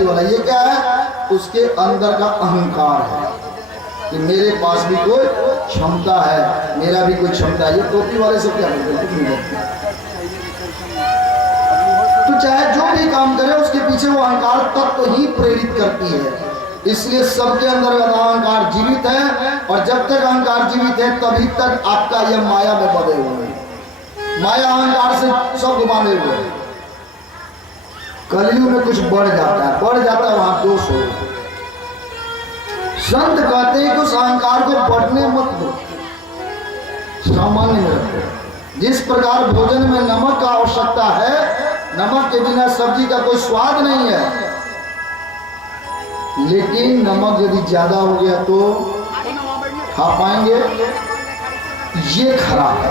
टोपी वाला, ये क्या है? उसके अंदर का अहंकार है कि मेरे पास भी कोई क्षमता है, मेरा भी कोई क्षमता है। ये टोपी वाले से क्या बोलते? तो चाहे जो भी काम करे उसके पीछे वो अहंकार तत्व ही प्रेरित करती है। इसलिए सबके अंदर अहंकार जीवित है, और जब तक अहंकार जीवित है तभी तक आपका यह माया में बंधे हुए हैं। माया अहंकार से सब बांधे हुए हैं। कलयुग में कुछ बढ़ जाता है, वहां दोष हो। संत कहते हैं कि उस अहंकार को बढ़ने मत दो, सामान्य में रखो। जिस प्रकार भोजन में नमक का आवश्यकता है, नमक के बिना सब्जी का कोई स्वाद नहीं है, लेकिन नमक यदि ज्यादा हो गया तो खा पाएंगे, ये खराब है।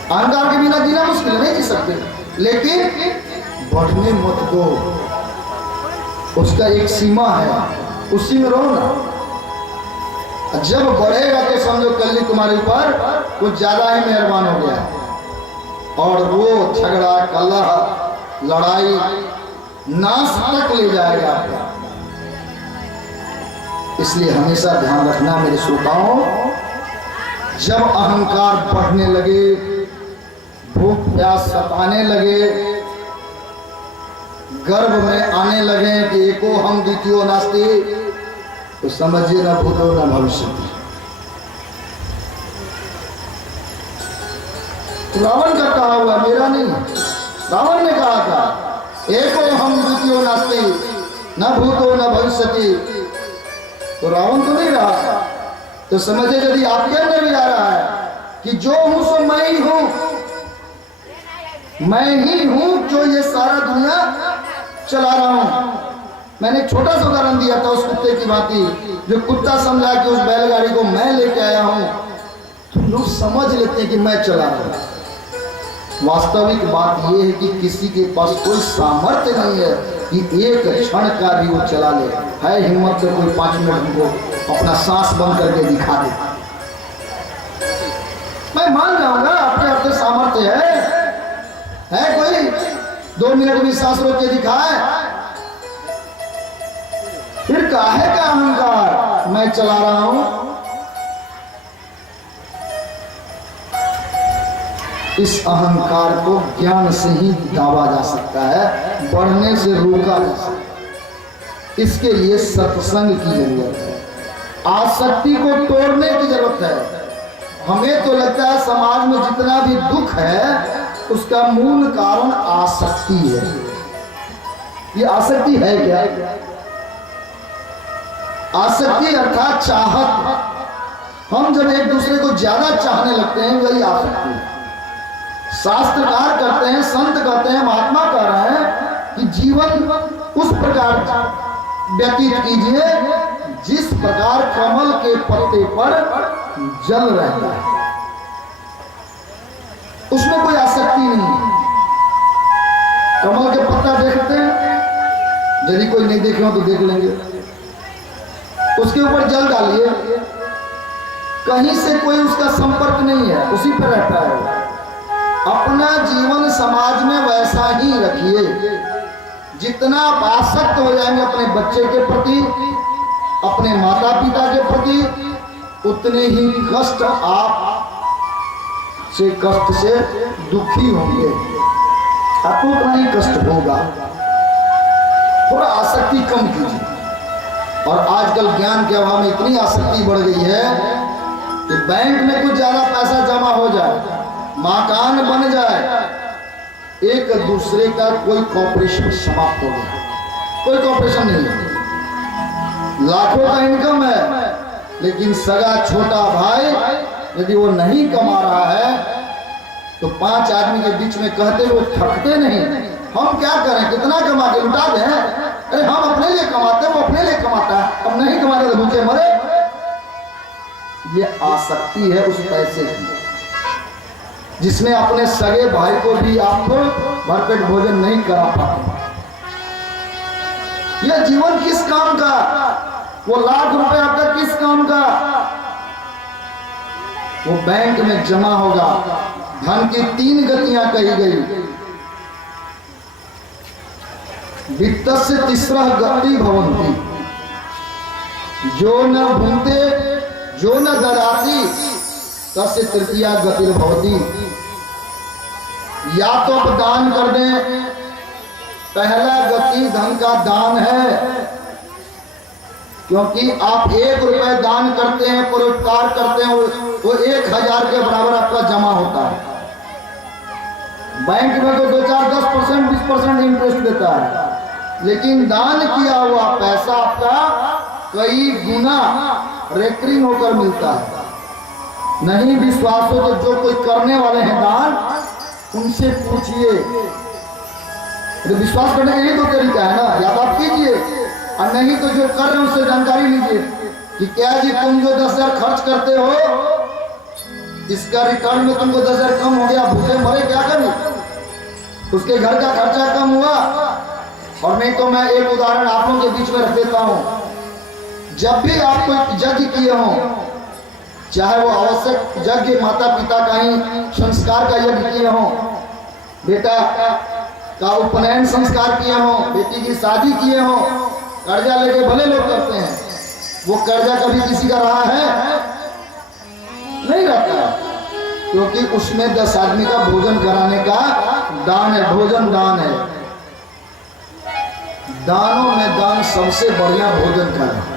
अहंकार के बिना जीना मुश्किल नहीं जी सकते, लेकिन बढ़ने मत दो। उसका एक सीमा है, उसी में रहो ना। जब बढ़ेगा तो समझो कल तुम्हारे ऊपर कुछ ज्यादा ही मेहरबान हो गया, और वो झगड़ा, कलह, लड़ाई नाश तक ले जाएगा आपका। इसलिए हमेशा ध्यान रखना मेरे श्रोताओं, जब अहंकार बढ़ने लगे, भूख प्यास सताने लगे, गर्भ में आने लगे कि एको हम द्वितीयो नास्ति, तो समझिए ना भूतो ना भविष्य। रावण का कहा हुआ, मेरा नहीं, रावण ने कहा था एको हम द्वितीयो नास्ति न भूतो न भविष्यति। तो रावण तो नहीं रहा। तो समझे यदि आपके अंदर भी आ रहा है कि जो हूं सो मैं ही हूं, मैं ही हूं जो ये सारा दुनिया चला रहा हूं। मैंने एक छोटा सा उदाहरण दिया था उस कुत्ते की भांति, जो कुत्ता समझा कि उस बैलगाड़ी को मैं लेके आया हूं, तो लोग समझ लेते हैं कि मैं चला रहा हूं। वास्तविक बात यह है कि किसी के पास कोई सामर्थ्य नहीं है कि एक क्षण का भी वो चला ले। है हिम्मत से कोई 5 मिनट को अपना सांस बंद करके दिखा दे, मैं मान जाऊंगा आपके अपने सामर्थ्य है कोई 2 मिनट भी सांस रोक के दिखाए, फिर काहे का अहंकार मैं चला रहा हूं। इस अहंकार को ज्ञान से ही दाबा जा सकता है, बढ़ने से रोका जा सकता है। इसके लिए सत्संग की जरूरत है, आसक्ति को तोड़ने की जरूरत है। हमें तो लगता है समाज में जितना भी दुख है उसका मूल कारण आसक्ति है। ये आसक्ति है क्या? आसक्ति अर्थात चाहत। हम जब एक दूसरे को ज्यादा चाहने लगते हैं, वही आसक्ति है। शास्त्रकार कहते हैं, संत कहते हैं, महात्मा कह रहे हैं कि जीवन उस प्रकार व्यतीत कीजिए जिस प्रकार कमल के पत्ते पर जल रहता है, उसमें कोई आसक्ति नहीं है। कमल के पत्ता देखते हैं, यदि कोई नहीं देखे हो तो देख लेंगे, उसके ऊपर जल डालिए, कहीं से कोई उसका संपर्क नहीं है, उसी पर रहता है। अपना जीवन समाज में वैसा ही रखिए। जितना आप आसक्त हो जाएंगे अपने बच्चे के प्रति, अपने माता पिता के प्रति, उतने ही कष्ट कष्ट से दुखी होंगे, आपको उतना ही कष्ट होगा। थोड़ा आसक्ति कम कीजिए। और आजकल ज्ञान के अभाव में इतनी आसक्ति बढ़ गई है कि बैंक में कुछ ज्यादा पैसा जमा हो जाए, मकान बन जाए, एक दूसरे का कोई कॉपरेशन समाप्त हो गया, कोई कॉपरेशन नहीं है। लाखों का इनकम है, लेकिन सगा छोटा भाई यदि वो नहीं कमा रहा है तो 5 आदमी के बीच में कहते हुए थकते नहीं, हम क्या करें, कितना कमा के लुटा दें। अरे हम अपने लिए कमाते हैं, वो अपने लिए कमाता है, हम नहीं कमाते तो भूखे मरे। ये आसक्ति है उस पैसे की, जिसमें अपने सगे भाई को भी आप भरपेट भोजन नहीं करा पाते। यह जीवन किस काम का, वो लाख रुपए आपका किस काम का, वो बैंक में जमा होगा। धन की 3 गतियां कही गई, वित्तस्य तिस्रः गति भवन्ति, जो न भुंक्ते जो न ददाति तस्य तृतीया गति भवति। या तो आप दान कर दें, पहला गति धन का दान है, क्योंकि आप 1 रुपए दान करते हैं, परोपकार करते हैं, वो 1000 के बराबर आपका जमा होता है। बैंक में तो 2-4 10% 20% इंटरेस्ट देता है, लेकिन दान किया हुआ पैसा आपका कई गुना रेकरिंग होकर मिलता है। नहीं विश्वास हो तो जो कोई करने वाले हैं दान, उनसे पूछिए। तो विश्वास करने का यही तो तरीका है ना, या तो आप कीजिए और नहीं तो जो कर रहे हैं उससे जानकारी लीजिए कि क्या जी तुम जो 10,000 खर्च करते हो, इसका रिटर्न में तुमको 10,000 कम हो गया, भूखे मरे क्या करें, उसके घर का खर्चा कम हुआ। और नहीं तो मैं एक उदाहरण आप लोगों के बीच में रख देता हूं। जब भी आप कोई यज्ञ किए हों, चाहे वो आवश्यक यज्ञ माता पिता का ही संस्कार का यज्ञ किए हों, बेटा का उपनयन संस्कार किए हों, बेटी की शादी किए हों, कर्जा लेके भले लोग करते हैं, वो कर्जा कभी किसी का रहा है? नहीं रहता, क्योंकि उसमें 10 आदमी का भोजन कराने का दान है, भोजन दान है। दानों में दान सबसे बढ़िया भोजन का है।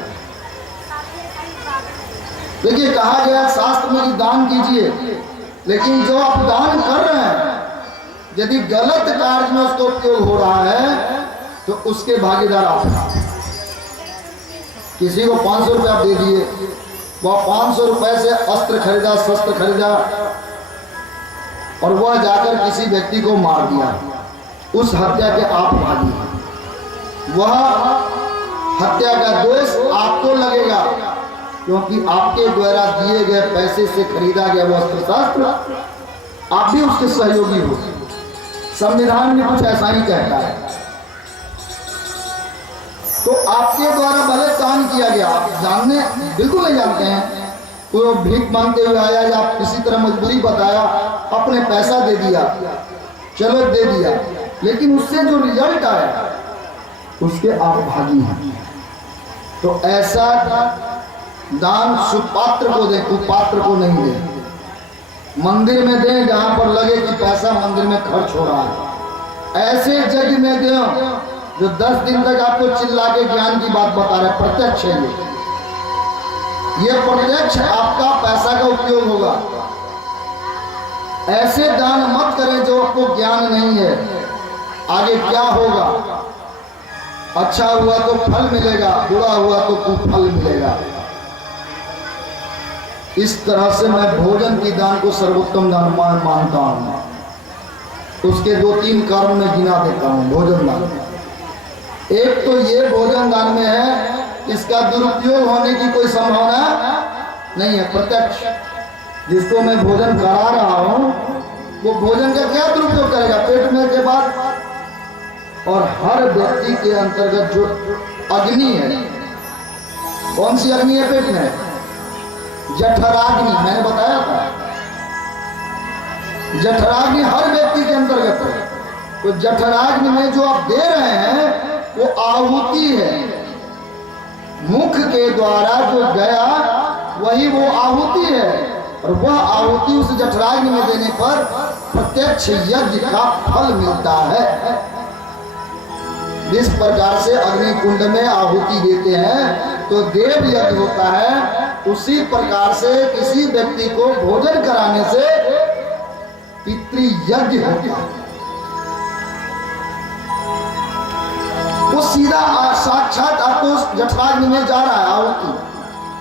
देखिए कहा गया शास्त्र में कि दान कीजिए, लेकिन जो आप दान कर रहे हैं यदि गलत कार्य में उसका उपयोग हो रहा है तो उसके भागीदार आप हैं। किसी को 500 रुपये आप दे दिए, वह 500 रुपए से अस्त्र खरीदा, शस्त्र खरीदा और वह जाकर किसी व्यक्ति को मार दिया, उस हत्या के आप भागी हैं। वह हत्या का दोष आपको लगेगा, क्योंकि आपके द्वारा दिए गए पैसे से खरीदा गया वो अस्त्र शस्त्र, आप भी उसके सहयोगी हो। संविधान में कुछ ऐसा ही कहता है। तो आपके द्वारा भले दान किया गया, आप जानने बिल्कुल नहीं जानते हैं, कोई भीख मांगते हुए आया या किसी तरह मजबूरी बताया, अपने पैसा दे दिया, चलो दे दिया, लेकिन उससे जो रिजल्ट आया उसके आप भागी हैं। तो ऐसा दान सुपात्र को दे, कुपात्र को नहीं दे। मंदिर में दें जहां पर लगे कि पैसा मंदिर में खर्च हो रहा है। ऐसे जग में दें जो 10 दिन तक आपको चिल्ला के ज्ञान की बात बता रहे, प्रत्यक्ष है ये प्रत्यक्ष आपका पैसा का उपयोग होगा। ऐसे दान मत करें जो आपको ज्ञान नहीं है, आगे क्या होगा, अच्छा हुआ तो फल मिलेगा, बुरा हुआ तो कुफल मिलेगा। इस तरह से मैं भोजन की दान को सर्वोत्तम दान मानता हूं। उसके 2-3 कारण में गिना देता हूं। भोजन दान, एक तो ये भोजन दान में है, इसका दुरुपयोग होने की कोई संभावना नहीं है। प्रत्यक्ष जिसको मैं भोजन करा रहा हूं वो भोजन का क्या दुरुपयोग करेगा पेट में के बाद। और हर व्यक्ति के अंतर्गत जो अग्नि है, कौन सी अग्नि है पेट में? जठराग्नि, मैंने बताया था। जठराग्नि हर व्यक्ति के अंतर्गत है। तो जठराग्नि में जो आप दे रहे हैं वो आहुति है, मुख के द्वारा जो गया वही वो आहुति है, और वह आहुति उस जठराग्नि में देने पर प्रत्यक्ष यज्ञ का फल मिलता है। जिस प्रकार से अग्नि कुंड में आहुति देते हैं तो देव यज्ञ होता है, उसी प्रकार से किसी व्यक्ति को भोजन कराने से पितृ यज्ञ होता है। वो सीधा साक्षात आपको जठराग्नि में जा रहा है आहुति,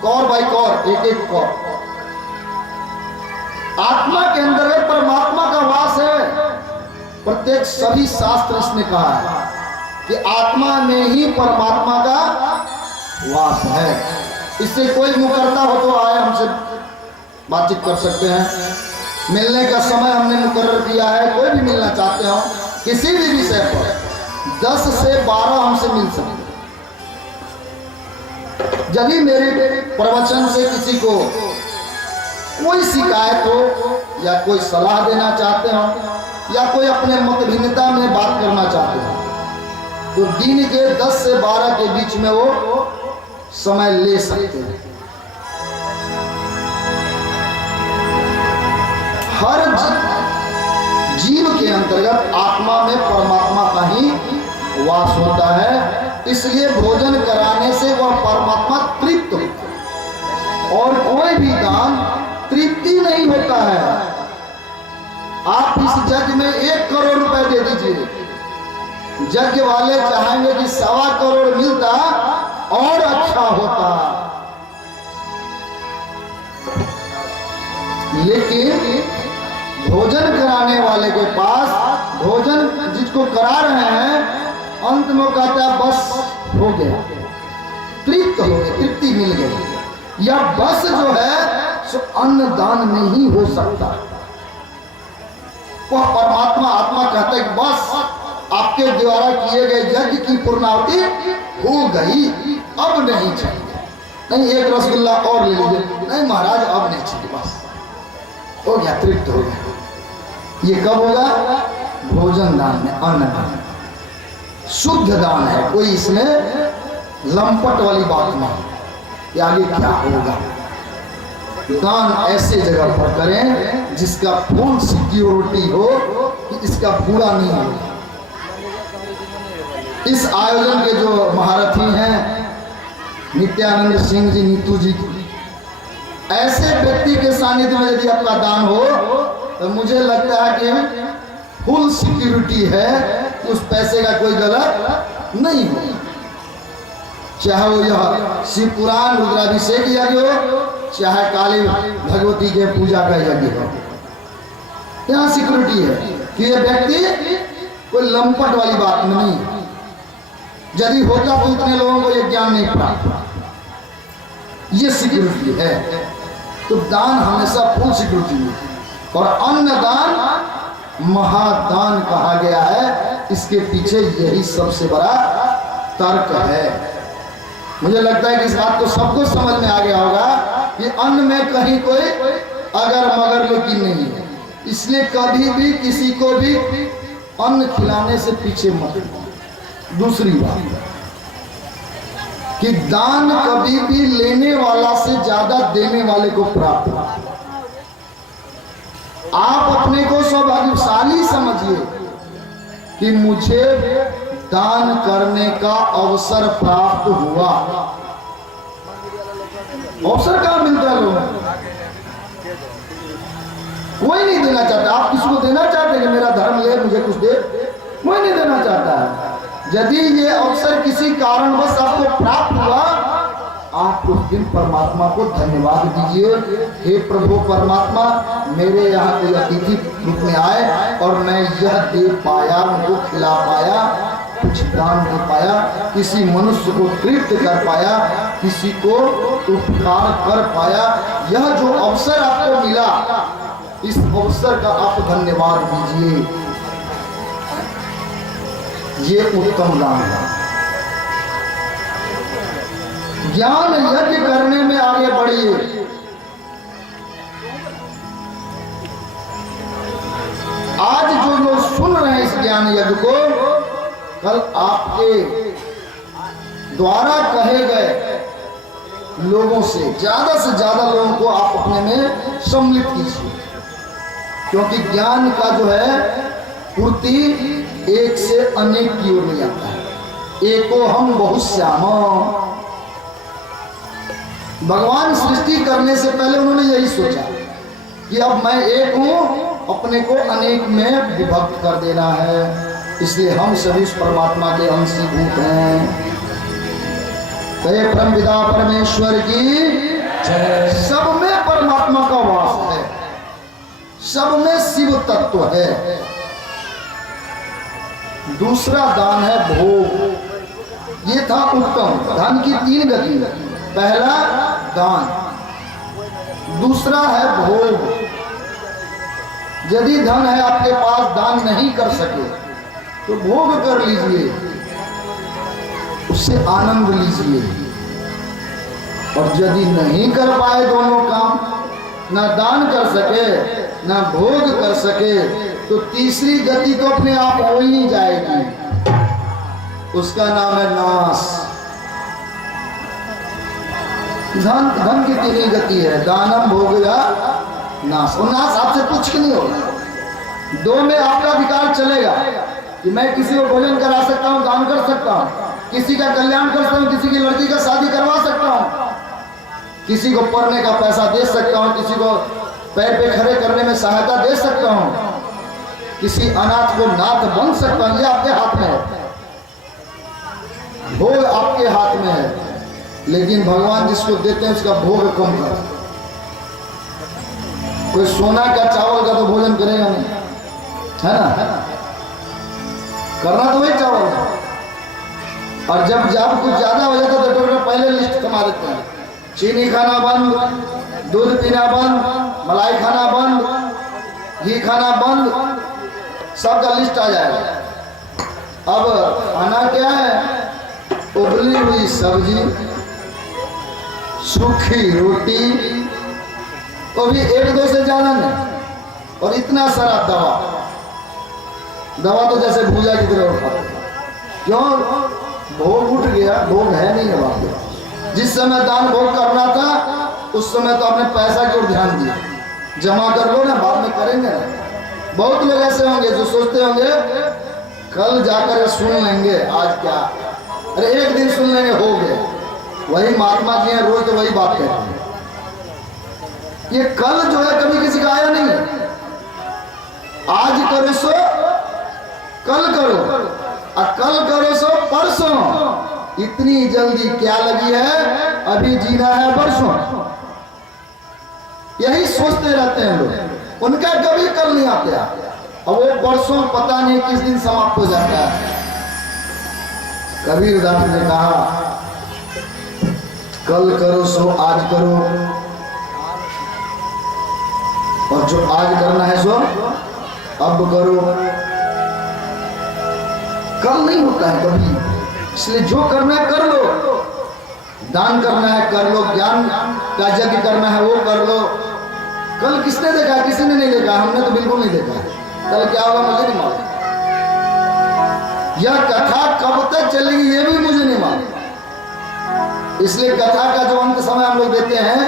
कौर बाई कौर, एक एक कौर। आत्मा के अंदर परमात्मा का वास है। प्रत्येक सभी शास्त्र इसने कहा है कि आत्मा में ही परमात्मा का वास है। इससे कोई मुकरता हो तो आए, हमसे बातचीत कर सकते हैं। मिलने का समय हमने मुकर्रर किया है, कोई भी मिलना चाहते हो किसी भी विषय पर 10 से 12 हमसे मिल सकते। यदि मेरे प्रवचन से किसी को कोई शिकायत हो या कोई सलाह देना चाहते हो या कोई अपने मत भिन्नता में बात करना चाहते हो तो दिन के 10 से 12 के बीच में वो समय ले सकते हैं। हर जीव के अंतर्गत आत्मा में परमात्मा का ही वास होता है, इसलिए भोजन कराने से वह परमात्मा तृप्त होता है। और कोई भी दान तृप्ति नहीं होता है। आप इस यज्ञ में 1 करोड़ रुपए दे दीजिए, यज्ञ वाले चाहेंगे कि 1.25 करोड़ मिलता और अच्छा होता, लेकिन भोजन कराने वाले के पास भोजन जिसको करा रहे हैं अंत में कहता है बस हो गया, तृप्त हो गया, तृप्ति मिल गई। या बस जो है सो अन्नदान में ही हो सकता है। वह परमात्मा आत्मा कहता है कि बस आपके द्वारा किए गए यज्ञ की पूर्णाहुति हो गई, अब नहीं चाहिए। नहीं 1 रसगुल्ला और ले लीजिए, नहीं महाराज अब नहीं चाहिए, बस हो गया, तृप्त हो गया। ये कब होगा? भोजन दान में, अन्न दान, शुद्ध दान है, कोई इसमें लंपट वाली बात नहीं। ये आगे क्या होगा? दान ऐसे जगह पर करें जिसका फुल सिक्योरिटी हो कि इसका पूरा नहीं होगा। इस आयोजन के जो महारथी हैं नित्यानंद सिंह जी, नीतू जी, ऐसे व्यक्ति के सानिध्य में यदि आपका दान हो तो मुझे लगता है कि फुल सिक्योरिटी है, उस पैसे का कोई गलत नहीं हो। चाहे वो यह शिव पुराण रुद्राभिषेक यज्ञ हो, चाहे काली भगवती के पूजा का यज्ञ हो, यहाँ सिक्योरिटी है कि ये व्यक्ति कोई लंपट वाली बात में नहीं। यदि होता तो इतने लोगों को ये ज्ञान नहीं प्राप्त। ये सिक्योरिटी है। तो दान हमेशा फुल सिक्योरिटी है। और अन्नदान महादान कहा गया है, इसके पीछे यही सबसे बड़ा तर्क है। मुझे लगता है कि इस बात को सबको समझ में आ गया होगा कि अन्न में कहीं कोई अगर मगर लेकिन नहीं है। इसलिए कभी भी किसी को भी अन्न खिलाने से पीछे मत। दूसरी बात कि दान कभी भी लेने वाला से ज्यादा देने वाले को प्राप्त हो। आप अपने को सौभाग्यशाली समझिए कि मुझे दान करने का अवसर प्राप्त हुआ। अवसर कहां मिलता है? लोगों कोई नहीं देना चाहता। आप किसी को देना चाहते कि मेरा धर्म ले, मुझे कुछ दे? कोई नहीं देना चाहता है। यदि ये अवसर किसी कारणवश आपको प्राप्त हुआ, आप उस दिन परमात्मा को धन्यवाद दीजिए। हे प्रभु परमात्मा, मेरे यहाँ कोई अतिथि रूप में आए और मैं यह दे पाया, उनको खिला पाया, कुछ दान दे पाया, किसी मनुष्य को तृप्त कर पाया, किसी को उपकार कर पाया। यह जो अवसर आपको मिला, इस अवसर का आप धन्यवाद दीजिए। ये उत्तम दान है। ज्ञान यज्ञ करने में आगे बढ़िए। आज जो लोग सुन रहे हैं इस ज्ञान यज्ञ को, कल आपके द्वारा कहे गए लोगों से ज्यादा लोगों को आप अपने में सम्मिलित कीजिए। क्योंकि ज्ञान का जो है पूर्ति एक से अनेक की ओर ले जाता है। एको हम बहुश्याम। भगवान सृष्टि करने से पहले उन्होंने यही सोचा कि अब मैं एक हूं, अपने को अनेक में विभक्त कर देना है। इसलिए हम सभी उस परमात्मा के अंशीभूत हैं। कहे परमपिता परमेश्वर की जय। सब में परमात्मा का वास है, सब में शिव तत्व है। दूसरा दान है भोग। ये था उत्तम। धन की 3 गति। पहला दान, दूसरा है भोग। यदि धन है आपके पास, दान नहीं कर सके तो भोग कर लीजिए, उससे आनंद लीजिए। और यदि नहीं कर पाए दोनों काम, ना दान कर सके ना भोग कर सके, तो तीसरी गति तो अपने आप हो ही नहीं जाएगी। उसका नाम है नाश। धन धन की तीन गति है, दानम भोगया नाश। और नाश आपसे कुछ नहीं होगा। दो में आपका अधिकार चलेगा कि मैं किसी को भोजन करा सकता हूँ, दान कर सकता हूँ, किसी का कल्याण कर सकता हूँ, किसी की लड़की का शादी करवा सकता हूँ, किसी को पढ़ने का पैसा दे सकता हूँ, किसी को पैर पे खड़े करने में सहायता दे सकता हूँ, किसी अनाथ को नाथ बन सकता हूँ। ये आपके हाथ में है, भोग आपके हाथ में है। लेकिन भगवान जिसको देते हैं उसका भोग कम कर। कोई सोना का चावल का तो भोजन करेगा नहीं, है ना? करना तो वही चावल है। और जब कुछ ज्यादा हो जाता तो डॉक्टर पहले लिस्ट कमा देते हैं, चीनी खाना बंद, दूध पीना बंद, मलाई खाना बंद, घी खाना बंद, सबका लिस्ट आ जाएगा। अब खाना क्या है? उबली हुई सब्जी, सूखी रोटी, वो भी एक दो से ज्यादा नहीं, और इतना सारा दवा तो जैसे भूजा की तरह उठाते। क्यों? भोग उठ गया, भोग है नहीं है वहां पे। जिस समय दान भोग करना था उस समय तो आपने पैसा की ओर ध्यान दिया, जमा कर लो ना, बाद में करेंगे ना। बहुत लोग ऐसे होंगे जो सोचते होंगे कल जाकर सुन लेंगे, आज क्या, अरे एक दिन सुन लेंगे, हो गए। वही महात्मा जी हैं, रोज तो वही बात कहते हैं। ये कल जो है कभी किसी का आया नहीं है। आज करो सो कल करो, और कल करो सो परसों। इतनी जल्दी क्या लगी है? अभी जीना है बरसों। यही सोचते रहते हैं लोग, उनका कभी कल नहीं आता, और वो बरसों पता नहीं किस दिन समाप्त हो जाता है। कबीर दास ने कहा कल करो सो आज करो, और जो आज करना है सो अब करो। कल नहीं होता है कभी, इसलिए जो करना है कर लो। दान करना है कर लो, ज्ञान का यज्ञ करना है वो कर लो। कल किसने देखा? किसी ने नहीं देखा, हमने तो बिल्कुल नहीं देखा। कल क्या होगा मुझे नहीं मालूम, यह कथा कब तक चलेगी ये भी मुझे नहीं मालूम। इसलिए कथा का जो अंत समय हम लोग देते हैं,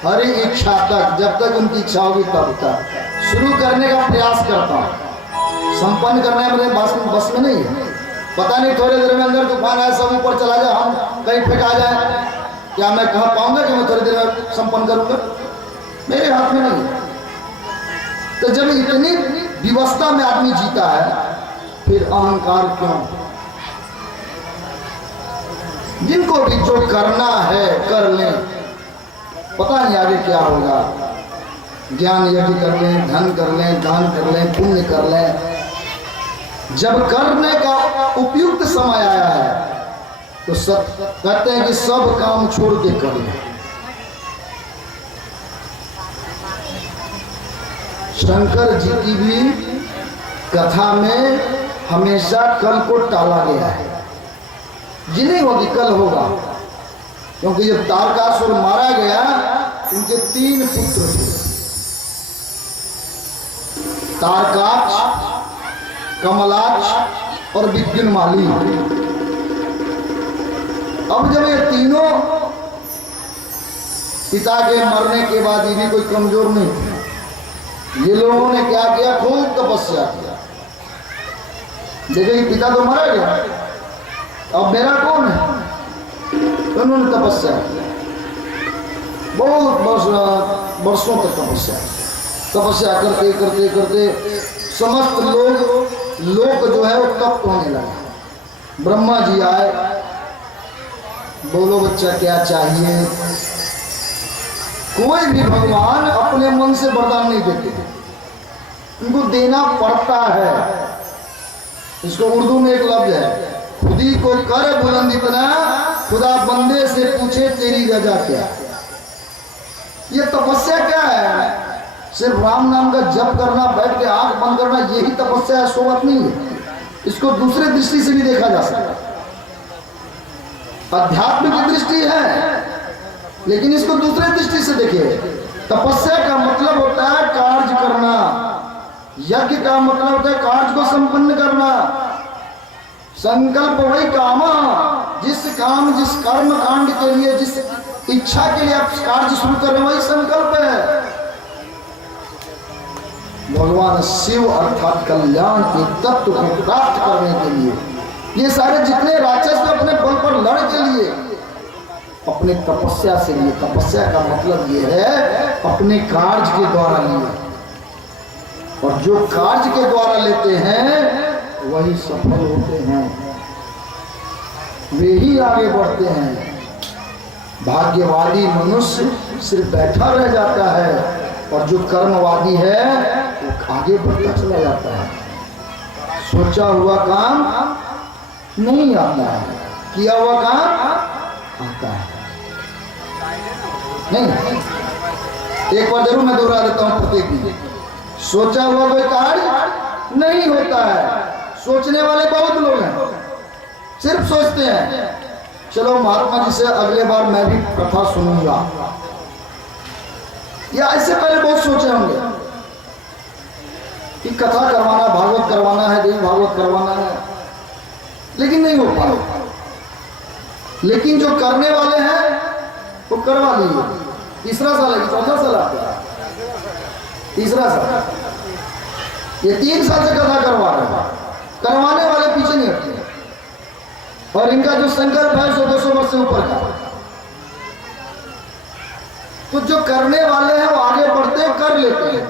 हरी इच्छा तक, जब तक उनकी इच्छा होगी तब तक शुरू करने का प्रयास करता हूँ। संपन्न करना है मेरे बस में नहीं है। पता नहीं थोड़े देर में अंदर तूफान आए, सब ऊपर चला जाए, हम कहीं फेंका जाए, क्या मैं कह पाऊंगा कि मैं थोड़ी देर में संपन्न करूंगा? मेरे हाथ में नहीं है। तो जब इतनी व्यवस्था में आदमी जीता है, फिर अहंकार क्यों? जिनको भी जो करना है कर लें, पता नहीं आगे क्या होगा। ज्ञान यज्ञ कर लें, धन कर लें, दान कर लें, पुण्य कर लें। जब करने का उपयुक्त समय आया है तो कहते हैं कि सब काम छोड़ के कर लें। शंकर जी की भी कथा में हमेशा कल को टाला गया है। जी नहीं होगी, कल होगा, क्योंकि जब तारकासुर मारा गया, उनके 3 पुत्र थे, तारकाक्ष, कमलाक्ष और विघ्नमाली। अब जब ये तीनों पिता के मरने के बाद ये भी कोई कमजोर नहीं थे, ये लोगों ने क्या किया? खूब तपस्या किया। देखिए पिता तो मरा गया, अब मेरा कौन है? तो उन्होंने तपस्या किया, बहुत वर्षों तक तपस्या करते करते करते समस्त लोग जो है वो तप्त होने लगा। ब्रह्मा जी आए, बोलो बच्चा क्या चाहिए? कोई भी भगवान अपने मन से वरदान नहीं देते, उनको देना पड़ता है। इसको उर्दू में एक लफ्ज है, खुदी को कर बुलंद इतना, खुदा बंदे से पूछे तेरी रजा क्या। ये तपस्या क्या है? सिर्फ राम नाम का जप करना, बैठ के आंख बंद करना, यही तपस्या है, सोवत नहीं है। इसको दूसरे दृष्टि से भी देखा जा सकता है। अध्यात्म की दृष्टि है, लेकिन इसको दूसरे दृष्टि से देखिए। तपस्या का मतलब होता है कार्य करना, यज्ञ का मतलब होता है कार्य को संपन्न करना। संकल्प वही कामा, जिस काम जिस कर्म कांड के लिए जिस इच्छा के लिए आप कार्य शुरू कर रहे हो वही संकल्प है। भगवान शिव अर्थात कल्याण के तत्व को प्राप्त करने के लिए ये सारे जितने राक्षस अपने बल पर लड़ के लिए अपने तपस्या से लिए, तपस्या का मतलब ये है अपने कार्य के द्वारा लिए, और जो कार्य के द्वारा लेते हैं वही सफल होते हैं, वे ही आगे बढ़ते हैं। भाग्यवादी मनुष्य सिर्फ बैठा रह जाता है और जो कर्मवादी है वो आगे बढ़ता चला जाता है। सोचा हुआ काम नहीं आता है, किया हुआ काम आता है नहीं। एक बार जरूर मैं दोहरा देता हूं प्रत्येक दिन, सोचा हुआ कोई कार्य नहीं होता है। सोचने वाले बहुत लोग हैं, सिर्फ सोचते हैं। चलो महात्मा जी से अगले बार मैं भी कथा सुनूंगा, या इससे पहले बहुत सोचे होंगे कि कथा करवाना, भागवत करवाना है, देवी भागवत करवाना है, लेकिन नहीं हो पाए। लेकिन जो करने वाले हैं वो करवा लीजिए। तीसरा साल है, चौथा साल आता है, तीसरा साल, ये 3 साल से कथा करवा रहे हैं। करवाने वाले पीछे नहीं हटते, और इनका जो संकल्प है 100-200 वर्ष से ऊपर का। तो जो करने वाले हैं वो आगे बढ़ते हैं, कर लेते हैं।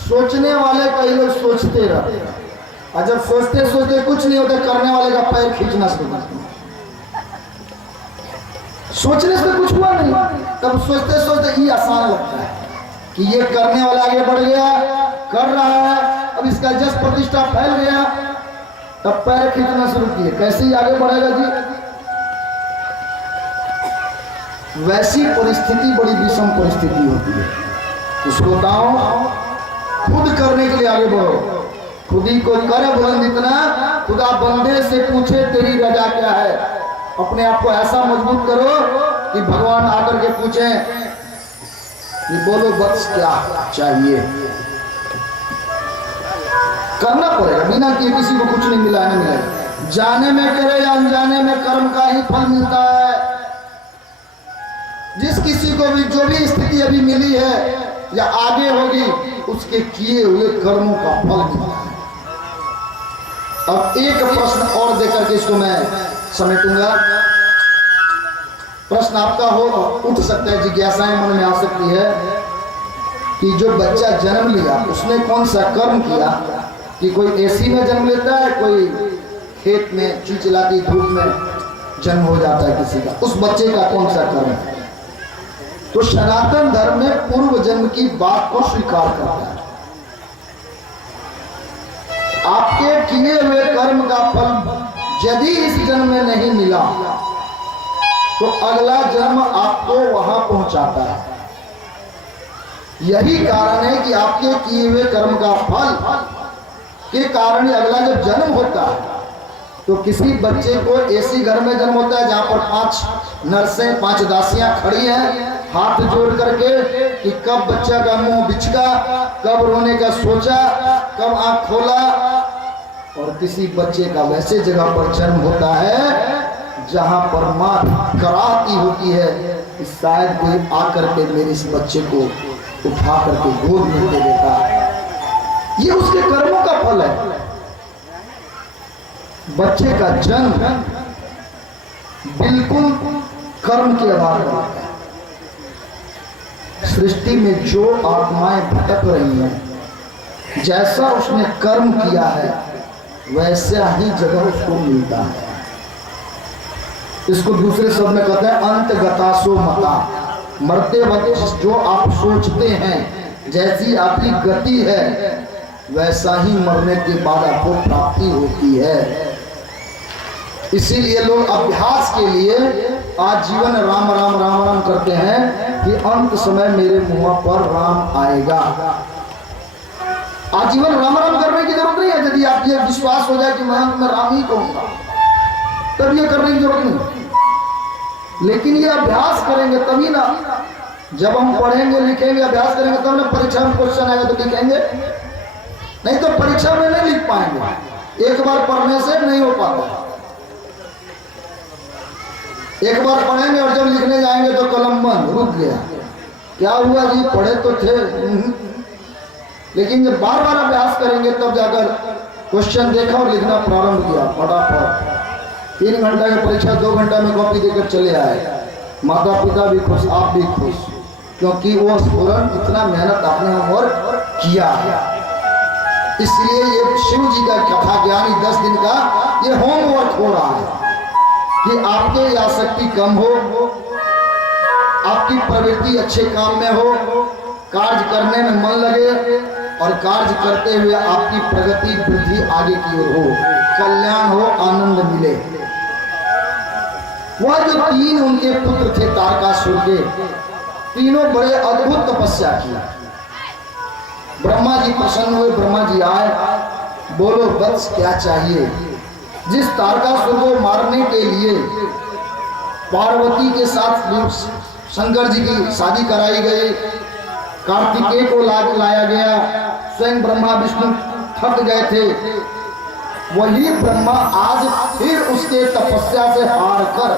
सोचने वाले कई लोग सोचते रहते हैं, और जब सोचते सोचते कुछ नहीं होता, करने वाले का पैर खींचना शुरू करते हैं। सोचने से कुछ हुआ नहीं, तब सोचते सोचते ही आसान लगता है कि ये करने वाला आगे बढ़ गया, कर रहा है, अब इसका जस प्रतिष्ठा फैल गया, तब पैर खींचना शुरू किए। कैसे ही आगे बढ़ेगा जी? वैसी परिस्थिति बड़ी विषम परिस्थिति होती है। तो श्रोताओं, खुद करने के लिए आगे बढ़ो, खुद ही को करे बुलंद इतना, खुदा बंदे से पूछे तेरी रजा क्या है। अपने आप को ऐसा मजबूत करो कि भगवान आकर के पूछे कि बोलो बस क्या चाहिए। करना पड़ेगा, बिना किए किसी को कुछ नहीं मिला है, नहीं मिलेगा। जाने में करे या अनजाने में कर्म का ही फल मिलता है। जिस किसी को भी जो भी स्थिति अभी मिली है या आगे होगी, उसके किए हुए कर्मों का फल मिलता है। अब एक प्रश्न और देकर के इसको मैं समेटूंगा। प्रश्न आपका हो उठ सकता है, जिज्ञासाएं मन में आ सकती है कि जो बच्चा जन्म लिया उसने कौन सा कर्म किया, कि कोई एसी में जन्म लेता है, कोई खेत में चिलचिलाती धूप में जन्म हो जाता है किसी का, उस बच्चे का कौन सा कर्म है? तो सनातन धर्म में पूर्व जन्म की बात को स्वीकार करता है। आपके किए हुए कर्म का फल यदि इस जन्म में नहीं मिला तो अगला जन्म आपको वहां पहुंचाता है। यही कारण है कि आपके किए हुए कर्म का फल के कारण अगला जब जन्म होता है, तो किसी बच्चे को ऐसी घर में जन्म होता है जहां पर 5 नर्सें 5 दासियां खड़ी हैं हाथ जोड़ करके कि कब बच्चा का मुंह बिचका, कब रोने का सोचा, कब आंख खोला। और किसी बच्चे का वैसे जगह पर जन्म होता है जहां पर मां कराहती होती है कि शायद कोई आकर के मेरे इस बच्चे को उठा करके गोद में दे देता। ये उसके कर्मों का फल है। बच्चे का जन्म बिल्कुल कर्म के आधार पर होता है। सृष्टि में जो आत्माएं भटक रही हैं, जैसा उसने कर्म किया है वैसा ही जगह उसको मिलता है। इसको दूसरे शब्द में कहते हैं अंतगतासो मता। मरते वक्त जो आप सोचते हैं, जैसी आपकी गति है, वैसा ही मरने के बाद आपको प्राप्ति होती है। इसीलिए लोग अभ्यास के लिए आजीवन राम राम राम राम करते हैं कि अंत समय मेरे मुंह पर राम आएगा। आजीवन राम राम करने की जरूरत नहीं है। यदि आप ये विश्वास हो जाए कि मैं राम ही कहूंगा, तब ये करने की जरूरत नहीं। लेकिन ये अभ्यास करेंगे तभी ना, जब हम पढ़ेंगे लिखेंगे अभ्यास करेंगे तब ना परीक्षा में क्वेश्चन आएगा तो लिखेंगे, नहीं तो परीक्षा में नहीं लिख पाएंगे। एक बार पढ़ने से नहीं हो पाता। एक बार पढ़ेंगे और जब लिखने जाएंगे तो कलम बंद, रुक गया। क्या हुआ जी, पढ़े तो थे। लेकिन जब बार बार अभ्यास करेंगे तब जाकर क्वेश्चन देखा और लिखना प्रारंभ किया फटाफट। 3 घंटा की परीक्षा 2 घंटा में कॉपी देकर चले आए। माता पिता भी खुश, आप भी खुश, क्योंकि वो स्फुरन इतना मेहनत आपने होमवर्क किया। इसलिए ये शिव जी का कथा ज्ञानी 10 दिन का ये होमवर्क हो रहा है कि आपके आसक्ति कम हो, आपकी प्रवृत्ति अच्छे काम में हो, कार्य करने में मन लगे और कार्य करते हुए आपकी प्रगति वृद्धि आगे की ओर हो, कल्याण हो, आनंद मिले। वह जो 3 उनके पुत्र थे तारकासुर के, तीनों बड़े अद्भुत तपस्या की। ब्रह्मा जी प्रसन्न हुए, ब्रह्मा जी आए, बोलो वत्स क्या चाहिए। जिस तारकासुर को मारने के लिए पार्वती के साथ शंकर जी की शादी कराई गई, कार्तिकेय को लाया गया, स्वयं ब्रह्मा विष्णु थक गए थे, वही ब्रह्मा आज फिर उसके तपस्या से हार कर,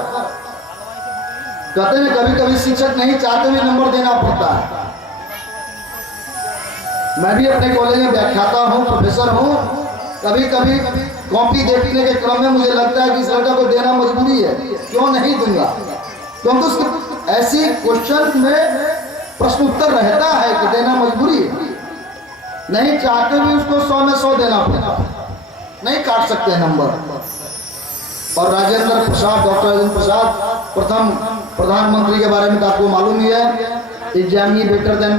कहते हैं कभी कभी शिक्षक नहीं चाहते हुए नंबर देना पड़ता है। मैं भी अपने कॉलेज में व्याख्याता हूँ, प्रोफेसर हूँ। कभी कभी कॉपी देखने के क्रम में मुझे लगता है कि इस लड़का को देना मजबूरी है, क्यों नहीं दूंगा, क्योंकि उसके ऐसी क्वेश्चन में प्रश्न उत्तर रहता है कि देना मजबूरी है। नहीं चाहते भी उसको 100 में 100 देना पड़ता, नहीं काट सकते नंबर। और राजेंद्र प्रसाद, डॉक्टर राजेंद्र प्रसाद प्रथम प्रधानमंत्री के बारे में तो आपको मालूम ही है, एग्जामी बेटर देन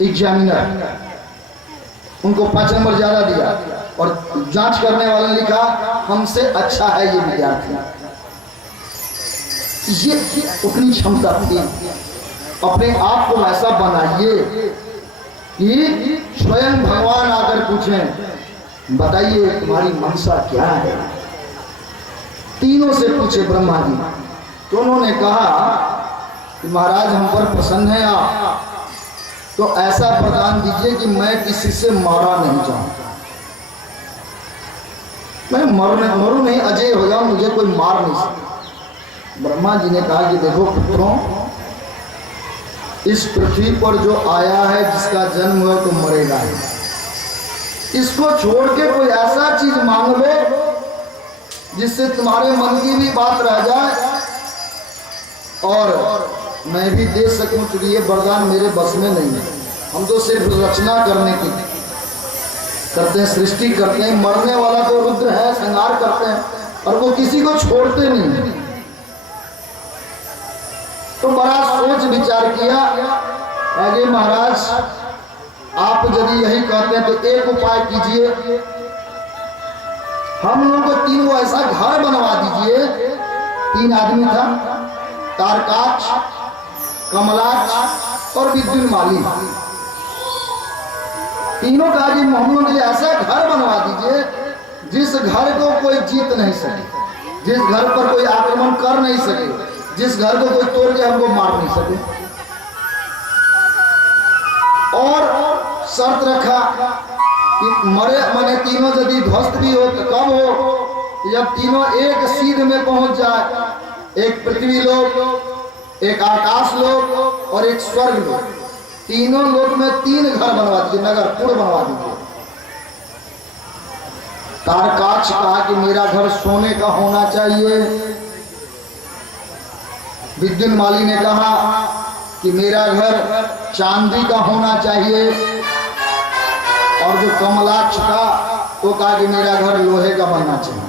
एग्जामिनर, उनको 5 नंबर ज्यादा दिया और जांच करने वाले ने लिखा हमसे अच्छा है ये विद्यार्थी। ये उतनी क्षमता थी। अपने आप को ऐसा बनाइए कि स्वयं भगवान आकर पूछें बताइए तुम्हारी मनसा क्या है। तीनों से पूछे ब्रह्मा जी, तो उन्होंने कहा कि महाराज हम पर प्रसन्न है आप, तो ऐसा प्रदान दीजिए कि मैं किसी से मारा नहीं जाऊं, मैं मरू नहीं, अजय हो जाऊं, मुझे कोई मार नहीं सकता। ब्रह्मा जी ने कहा कि देखो पुत्रों, इस पृथ्वी पर जो आया है, जिसका जन्म हुआ तो मरेगा ही। इसको छोड़ के कोई ऐसा चीज मांग लो जिससे तुम्हारे मन की भी बात रह जाए और मैं भी दे सकूं, क्योंकि ये वरदान मेरे बस में नहीं है। हम तो सिर्फ रचना करने की करते हैं, सृष्टि करते हैं। मरने वाला तो रुद्र है, संहार करते हैं, और वो किसी को छोड़ते नहीं। तो बड़ा सोच विचार किया, अरे महाराज आप यदि यही कहते हैं तो एक उपाय कीजिए, हम लोगों को 3 ऐसा घर बनवा दीजिए। 3 आदमी था, तारकाक्ष, कमलाक्ष और विद्युन्माली। तीनों का जी हम लोगों के लिए ऐसा घर बनवा दीजिए जिस घर को कोई जीत नहीं सके, जिस घर पर कोई आक्रमण कर नहीं सके, जिस घर को कोई तोड़ के हमको मार नहीं सके। और शर्त रखा कि मरे मने तीनों यदि ध्वस्त भी हो तो कब हो, जब तीनों एक सीध में पहुंच जाए, एक पृथ्वी लोक, एक आकाश लोक और एक स्वर्ग लोक। तीनों लोक में 3 घर बनवा दीजिए, नगरपुर बनवा दीजिए। तारकाक्ष कहा कि मेरा घर सोने का होना चाहिए। विद्युन्माली ने कहा कि मेरा घर चांदी का होना चाहिए। और जो कमलाक्ष था तो कहा कि मेरा घर लोहे का बनना चाहिए,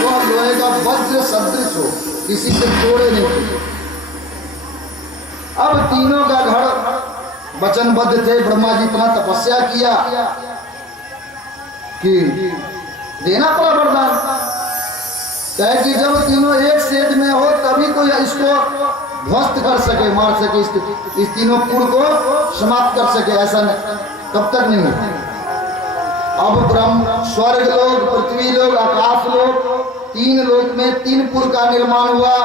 वो लोहे का वज्र सदृश हो, किसी से तोड़े नहीं। अब तीनों का घर वचनबद्ध थे। ब्रह्मा जी इतना तपस्या किया कि देना पड़ा वरदान। कहे कि जब तीनों एक सेज में हो तभी कोई इसको ध्वस्त कर सके, मार सके, इस तीनों कुल को समाप्त कर सके, ऐसा तब तक नहीं है। अब ब्रह्म, स्वर्ग लोक, पृथ्वी लोक, आकाश लोक, 3 लोक में 3 पुर का निर्माण हुआ।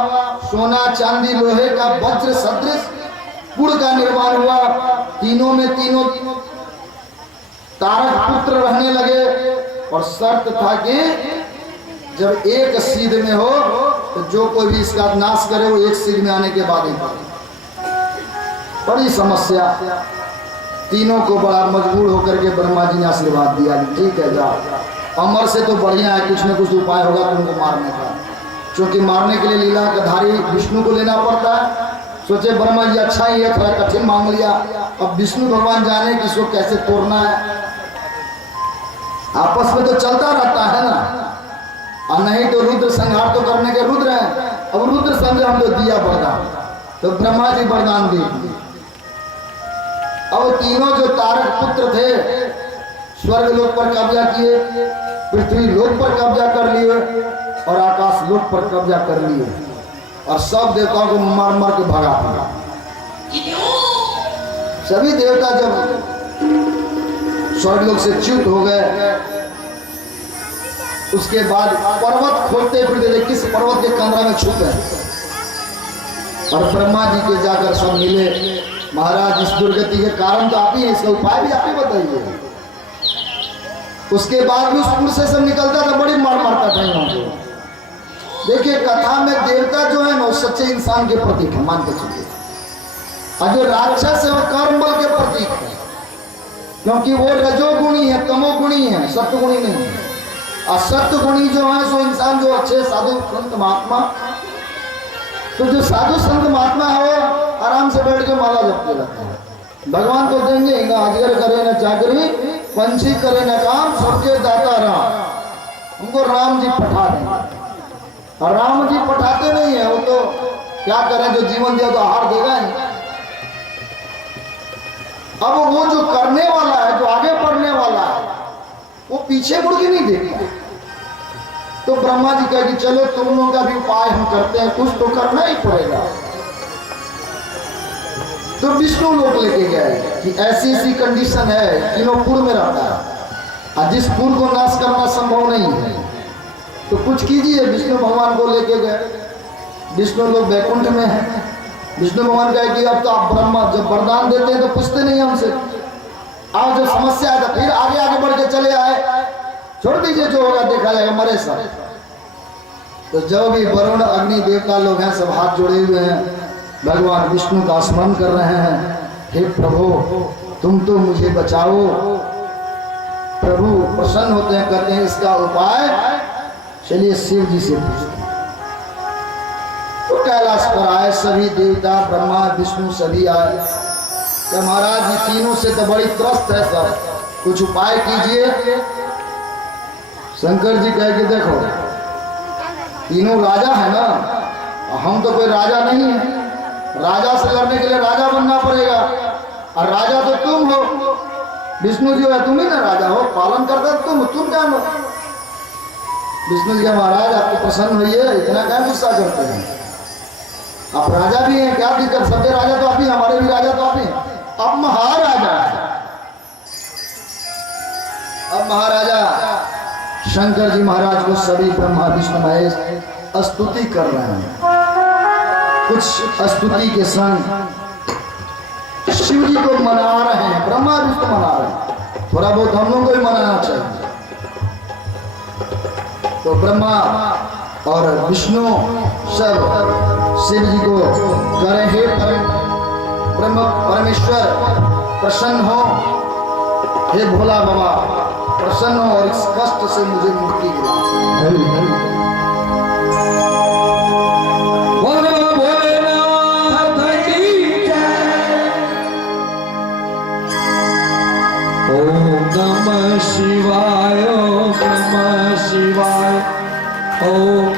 सोना चांदी लोहे का वज्र सदृश पुर का निर्माण हुआ। तीनों में तीनों तारक पुत्र रहने लगे। और शर्त था कि जब एक सीध में हो तो जो कोई भी इसका नाश करे वो एक सिद्ध में आने के बाद ही पाए। बड़ी समस्या, तीनों को बड़ा मजबूर होकर के ब्रह्मा जी ने आशीर्वाद दिया, ठीक है जाओ, अमर से तो बढ़िया है, कुछ न कुछ उपाय होगा तुमको मारने का, क्योंकि मारने के लिए लीला का धारी विष्णु को लेना पड़ता है। सोचे ब्रह्मा जी अच्छा ही है, थोड़ा कठिन मांग लिया, अब विष्णु भगवान जाने कि इसको कैसे तोड़ना है। आपस में तो चलता रहता है ना, और नहीं तो रुद्र संहार तो करने के रुद्र हैं। अब रुद्र समझे हम तो दिया वरदान, तो ब्रह्मा जी वरदान दे दिए। अब तीनों जो तारक पुत्र थे स्वर्ग लोक पर कब्जा किए, पृथ्वी लोक पर कब्जा कर लिए और आकाश लोक पर कब्जा कर लिए, और सब देवताओं को मार मार के भगा दिया। सभी देवता जब स्वर्ग लोक से च्युत हो गए, उसके बाद पर्वत खोदते फिरते किस पर्वत के कमरा में छुपे, और ब्रह्मा जी के जाकर सब मिले, महाराज इस दुर्गति के कारण तो आप ही है, इसका उपाय भी आप ही बताइए। उसके बाद भी उस पुर से सब निकलता था, बड़ी मार मारता था यहाँ को। देखिए कथा में देवता जो है ना वो सच्चे इंसान के प्रतीक है, मान के चलिए, और जो राक्षस है वो कर्म बल के प्रतीक है, क्योंकि वो रजोगुणी है, तमोगुणी है, सत्वगुणी नहीं है। और सत्वगुणी जो है सो इंसान जो अच्छे साधु संत महात्मा, तो जो साधु संत महात्मा है वो आराम से बैठ के माला जपते रहते हैं, भगवान को देंगे ही ना, अजगर करे ना चाकरी, पंछी करे ना काम, सबके दाता राम, उनको राम जी पठा देंगे। और राम जी पठाते नहीं है, वो तो क्या करें, जो जीवन दिया तो आहार देगा ही। अब वो जो करने वाला है, जो आगे बढ़ने वाला है, वो पीछे मुड़ के नहीं देखता। तो ब्रह्मा जी कहे कि चलो तुम लोगों का भी उपाय हम करते हैं, कुछ तो करना ही पड़ेगा। तो विष्णु लोक लेके गए कि ऐसी ऐसी कंडीशन है, तीनों पुर में रहता है और जिस पुर को नाश करना संभव नहीं है, तो कुछ कीजिए। विष्णु भगवान को लेके गए, विष्णु लोग वैकुंठ में है। विष्णु भगवान कहे कि अब तो आप ब्रह्मा जब वरदान देते हैं तो पूछते नहीं हमसे, आप जब समस्या है तो फिर आगे आगे बढ़ के चले आए, छोड़ दीजिए जो होगा देखा जाएगा, मरे सब। तो जो भी वरुण अग्नि देवता लोग हैं सब हाथ जोड़े हुए हैं, भगवान विष्णु का स्मरण कर रहे हैं, हे प्रभु तुम तो मुझे बचाओ। प्रभु प्रसन्न होते हैं, कहते हैं इसका उपाय चलिए शिव जी से पूछते हैं। तो कैलाश पर आए सभी देवता, ब्रह्मा विष्णु सभी आए। तो महाराज जी तीनों से तो बड़ी त्रस्त है सब, कुछ उपाय कीजिए। शंकर जी कह के देखो तीनों राजा है ना, हम तो कोई राजा नहीं है, राजा से लड़ने के लिए राजा बनना पड़ेगा, और राजा तो तुम हो, विष्णु जी है, तुम ही ना राजा हो, पालन करते तुम क्या हो। विष्णु जी महाराज आपको प्रसन्न होइए, इतना क्या गुस्सा करते हैं, आप राजा भी हैं, क्या दिक्कत, सबके राजा तो आप ही, हमारे भी राजा तो आप ही, अब महाराजा है। अब महाराजा शंकर जी महाराज को सभी ब्रह्मा विष्णु महेश स्तुति कर रहे हैं। कुछ स्तुति के संग शिव जी को मना रहे हैं, ब्रह्मा विष्णु मना रहे हैं, थोड़ा बहुत हम लोगों को भी मनाना चाहिए। तो ब्रह्मा और विष्णु सब शिव जी को करे, हे ब्रह्म परमेश्वर प्रसन्न हो, हे भोला बाबा प्रसन्न हो और इस कष्ट से मुझे मुक्ति दिला। ओम नमः शिवाय, ओम नमः शिवाय, ओम